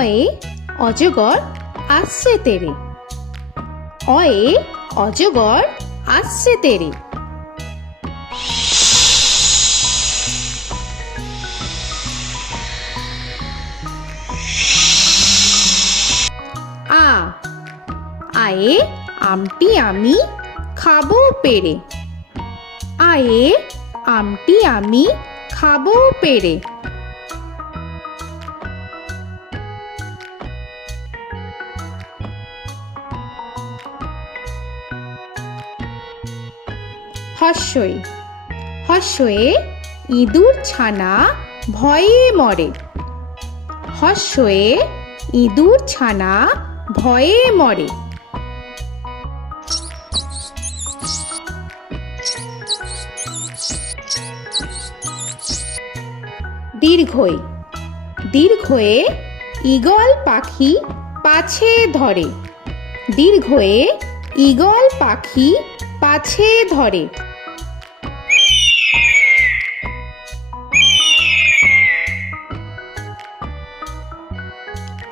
অয়ে অজগর আসছে তেরে। অয়ে অজগর আসছে তেরে। আ আয়ে আমটি আমি খাবো পেরে। আয়ে আমটি আমি খাবো পেরে। হর্ষই হর্ষয়ে ইঁদুর ছানা ভয়ে মরে। হর্ষয়ে ইঁদুর ছানা ভয়ে মরে। দীর্ঘই দীর্ঘয়ে ঈগল পাখি পাছে ধরে। দীর্ঘয়ে ঈগল পাখি পাছে ধরে।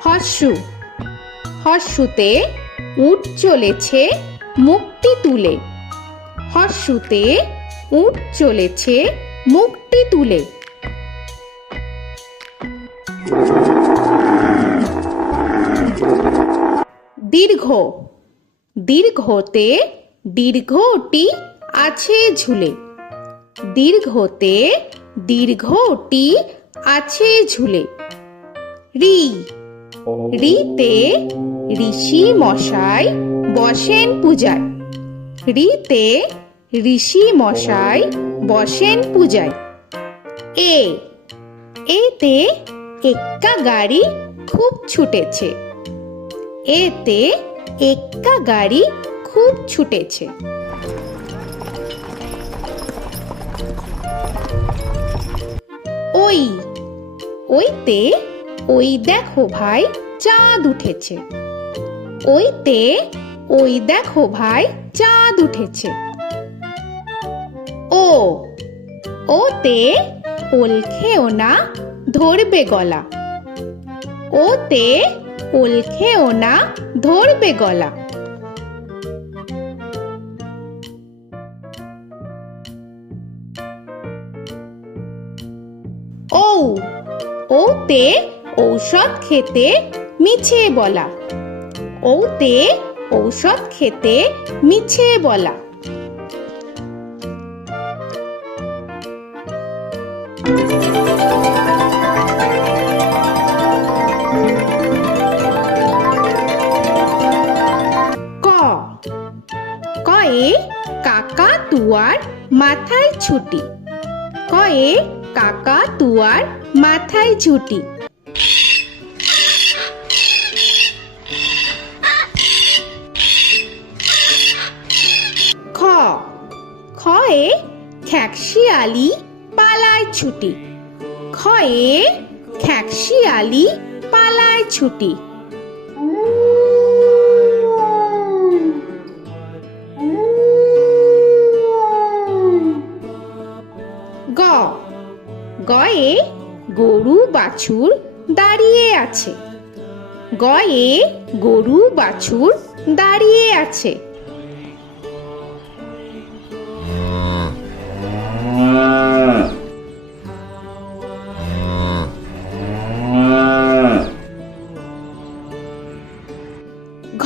হর্ষু হর্ষুতে উট চলেছে মুক্তি তুলে। হর্ষুতে উট চলেছে মুক্তি তুলে। দীর্ঘ দীর্ঘতে দীর্ঘটি আছে ঝুলে। দীর্ঘতে দীর্ঘটি আছে ঝুলে। রি রিতে ঋষি মশাই বসেন পূজায়। রিতে ঋষি মশাই বসেন পূজায়। এ এতে এক্কা গাড়ি খুব ছুটেছে। এতে এক্কা গাড়ি খুব ছুটেছে। ওই ওইতে ওই দেখো ভাই চাঁদ উঠেছে। ওইতে ওই দেখো ভাই চাঁদ উঠেছে। ও ওতে ওল খেও না ধরবে গলা। ওতে ওল খেও না ধরবে গলা। ঔ ওতে ঔষধ খেতে মিছে বলা। ওতে ঔষধ খেতে মিছে বলা। ক কয়ে কাকা তুয়ার মাথায় ছুটি। কয়ে কাকা তুয়ার মাথায় ছুটি। খ খয়ে খ্যাকশিয়ালি পালায় ছুটি। খয়ে খ্যাকশিয়ালি পালায় ছুটি। গ গয়ে গরু বাছুর দাঁড়িয়ে আছে। গয়ে গরু বাছুর দাঁড়িয়ে আছে। ঘ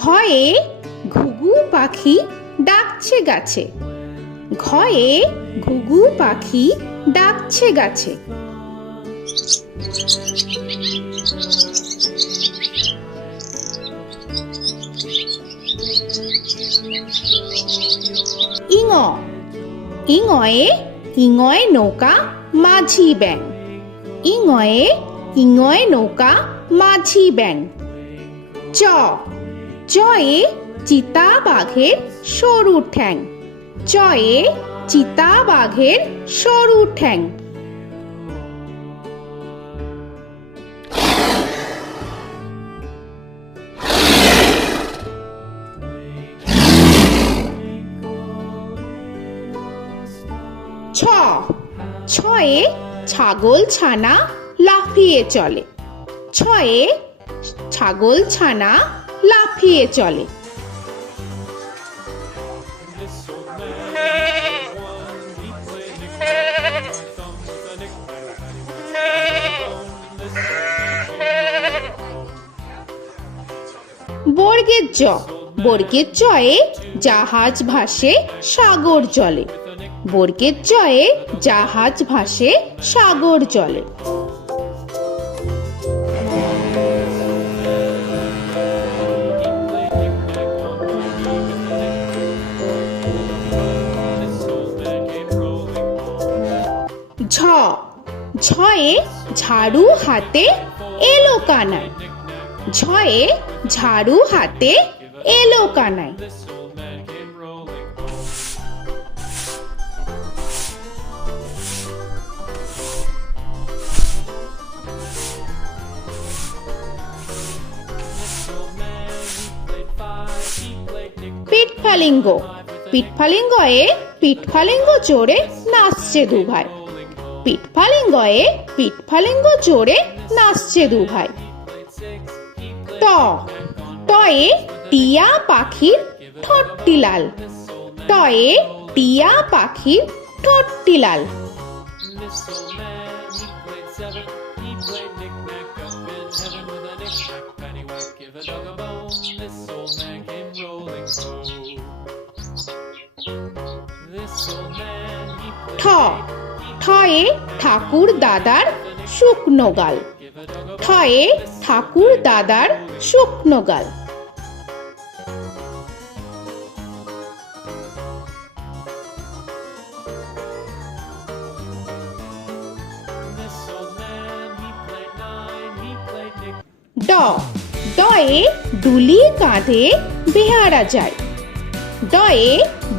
ঘয়ে ঘুঘু পাখি ডাকছে গাছে। ঘয়ে ঘুঘু পাখি ডাকছে গাছে। ইঙ ইঙয়ে ইঙয় নৌকা মাঝি ব্যাং। ইঙয়ে ইঙয় নৌকা মাঝি ব্যাং। চ চয়ে চিতা বাঘের সরু ঠ্যাং। চয়ে চিতা বাঘের সরু ঠ্যাং। ছ ছয়ে ছাগল ছানা লাফিয়ে চলে। ছয়ে ছাগল ছানা লাফিয়ে চলে। বর্গের জ, বর্গের জয়ে জাহাজ ভাসে সাগর জলে। বর্গের জয়ে জাহাজ ভাসে সাগর জলে। ঝ, ঝয়ে ঝাড়ু হাতে এলো কানাই। ঝয়ে ঝাড়ু হাতে এলো কানাই। পিঠফালিঙ্গ, পিঠফালিঙ্গয়ে পিঠফালিঙ্গ চড়ে নাচছে দুভাই। পিঠফালিঙ্গয়ে পিঠফালিঙ্গ চড়ে নাচছে দুভাই। ট, টয়ে টিয়া পাখির ঠোঁটটি লাল। টয়ে টিয়া পাখির ঠোঁটটি লাল। ঠ, ঠয়ে ঠাকুর দাদার শুকনো গাল। ঠয়ে ঠাকুর দাদার শুকনো গাল। ড, ডয়ে ডুলি কাঁধে বেহারা যায়। ডয়ে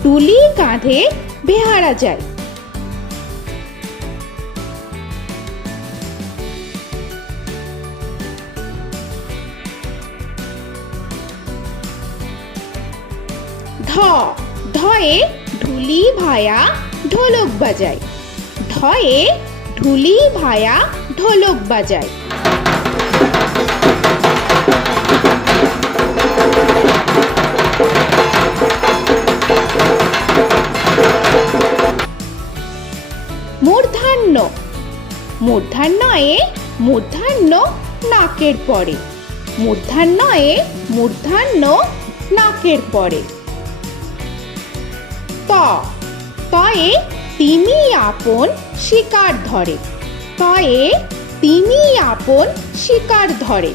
ডুলি কাঁধে বেহারা যায়। ধ, ধয়ে ঢুলি ভায়া ঢোলক বাজায়। ধয়ে ঢুলি ভায়া ঢোলক বাজায়। মূর্ধন্য, মূর্ধন্যয়ে মূর্ধন্য নাকের পরে। মূর্ধন্যয়ে মূর্ধন্য নাকের পরে। ত, তয়ে তিমি আপন শিকার ধরে। তয়ে তিমি আপন শিকার ধরে।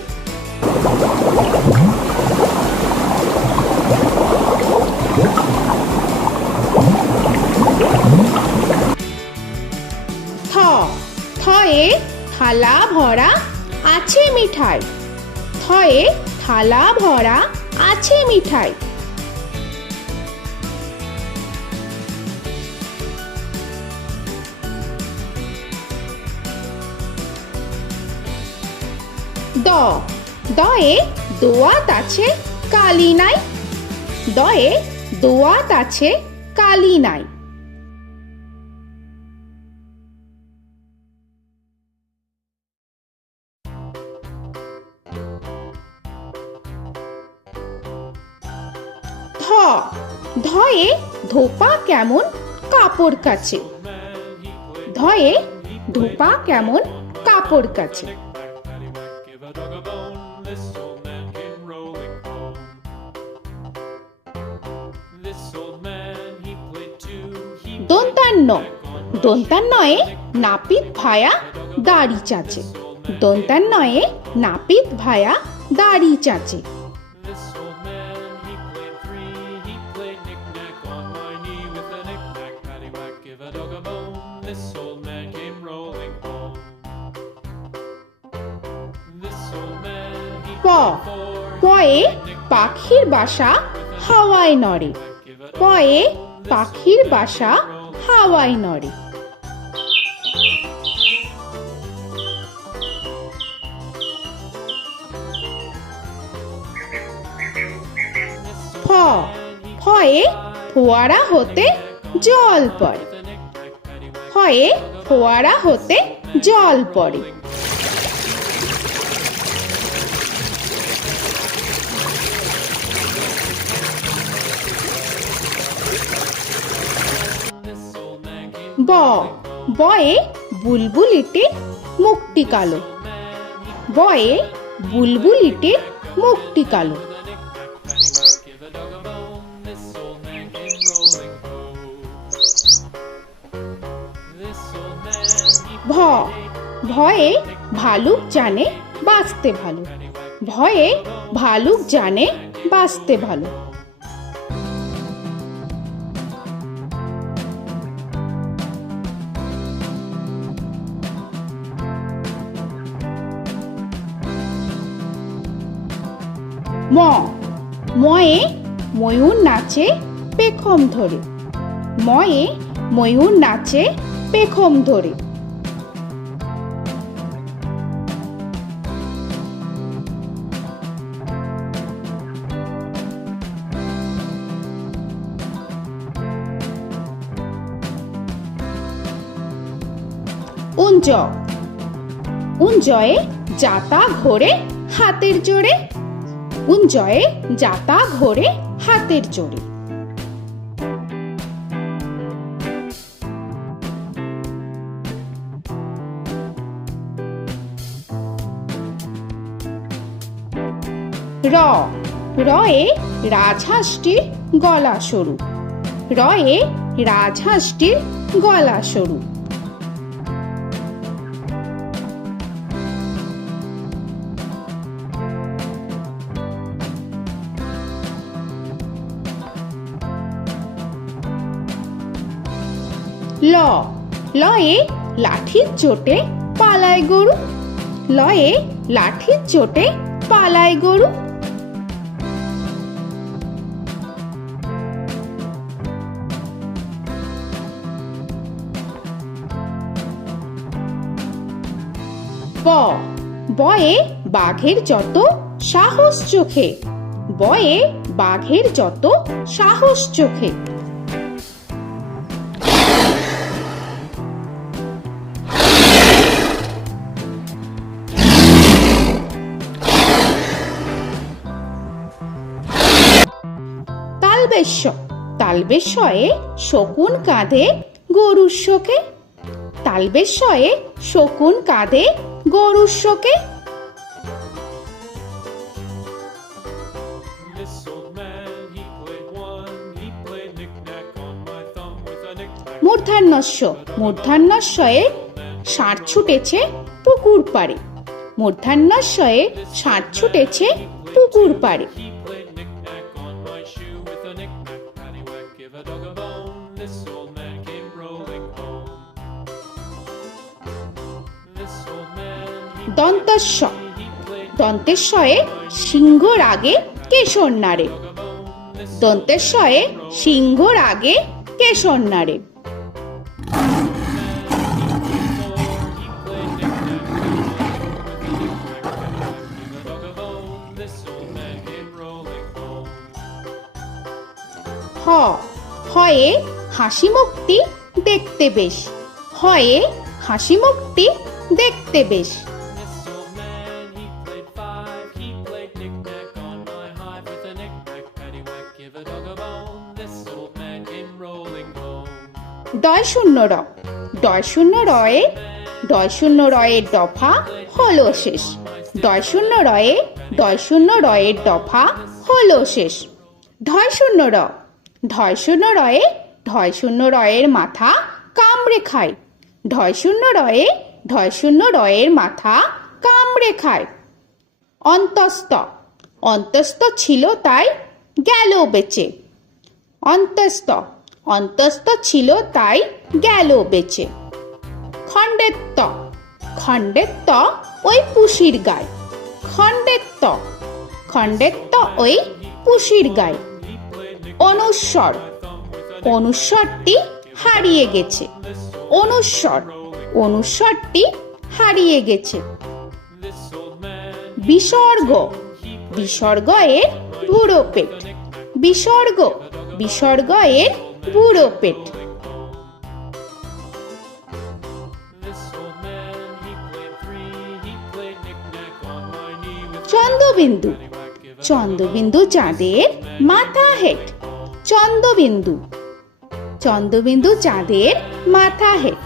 থ, থয়ে থালা ভরা আছে মিঠাই। থয়ে থালা ভরা আছে মিঠাই। দ, দয়ে দোয়াত আছে কালি নাই। দয়ে দোয়াত আছে কালি নাই। ধ, ধয়ে ধোপা কেমন কাপড় কাচে। ধয়ে ধোপা কেমন কাপড় কাচে। দন্তান্ন, দন্তান্নয়ে নাপিত ভায়া দাড়ি চাচে। দন্তান্নয়ে নাপিত ভায়া দাড়ি চাচে। প, পয়ে পাখির বাসা হাওয়ায় নড়ে। পয়ে পাখির বাসা হাওয়ায় নড়ে। ফ, ফয়ে ফোয়ারা হতে জল পড়ে। ফয়ে ফোয়ারা হতে জল পড়ে। ব বয়ে বুলবুলিটির মুখটি কালো। বয়ে বুলবুলিটির মুখটি কালো। ভ ভয়ে ভালুক জানে বাঁচতে ভালো। ভয়ে ভালুক জানে বাঁচতে ভালো। ম ময়ে ময়ূর নাচে পেখম ধরে। ময়ে ময়ূর নাচে পেখম ধরে। উঞ্জ উঞ্জয়ে যাতা ঘোরে হাতের জোরে। উঞ্জয়ে যাতা ঘোরে হাতের জোরে। র রয়ে রাজহাঁসটির গলা সরু। রয়ে রাজহাঁসটির গলা সরু। ল লয়ে লাঠির চোটে পালায় গরু। লয়ে লাঠির চোটে পালায় গরু। ব বয়ে বাঘের যত সাহস চোখে। বয়ে বাঘের যত সাহস চোখে। তালবেশ্য তালবেশ্যয়ে শকুন কাঁধে গরুর শোকে। তালবেশ্যয়ে শকুন কাঁধে গরুর শোকে। মূর্ধন্যস্য মূর্ধন্যস্বয়ে ষাঁড় ছুটেছে পুকুর পাড়ে। মূর্ধন্যস্বয়ে ষাঁড় ছুটেছে পুকুর পাড়ে। দন্তস্ব দন্তেশ্বয়ে সিংহর আগে কেশর নাড়ে। দন্তেশ্বয়ে সিংহর আগে কেশর নাড়ে। হ হয়ে হাসি মুখটি দেখতে বেশ। হয়ে হাসি মুখটি দেখতে বেশ। ডয় শূন্য র ডয় শূন্য রয়ে ডয় শূন্য রয়ের দফা হলো শেষ। ডয় শূন্য রয়ে ডয় শূন্য রয়ের দফা হলো শেষ। ঢয় শূন্য র ঢয় শূন্য রয়ে ঢয় শূন্য রয়ের মাথা কামড়ে খায়। ঢয় শূন্য রয়ে ঢয় শূন্য রয়ের মাথা কামড়ে খায়। অন্তস্থ অন্তস্থ ছিল তাই গেল বেঁচে। অন্তস্থ অন্তস্থ ছিল তাই গেল বেঁচে। খণ্ডেত্ব খণ্ডেত্ব ওই পুষির গায়। খণ্ডেত্ব খণ্ডেত্ব ওই পুষির গায়। অনুস্বর অনুস্বরটি হারিয়ে গেছে। অনুস্বর অনুস্বরটি হারিয়ে গেছে। বিসর্গ বিসর্গ এর বুড়ো পেট। বিসর্গ বিসর্গ এর বুড়ো পেট। চন্দ্রবিন্দু চন্দ্রবিন্দু চাঁদের মাথা হেট। চন্দ্রবিন্দু চন্দ্রবিন্দু চাঁদের মাথা হেড।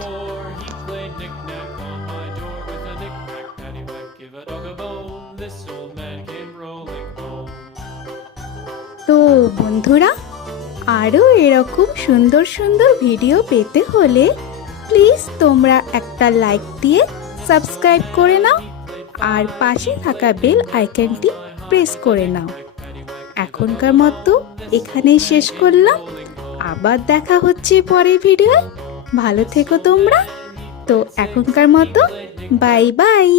তো বন্ধুরা, আরও এরকম সুন্দর সুন্দর ভিডিও পেতে হলে প্লিজ তোমরা একটা লাইক দিয়ে সাবস্ক্রাইব করে নাও আর পাশে থাকা বেল আইকনটি প্রেস করে নাও। এখনকার মতো এখানেই শেষ করলাম, আবার দেখা হচ্ছে পরের ভিডিও। ভালো থেকো তোমরা। তো এখনকার মতো বাই বাই।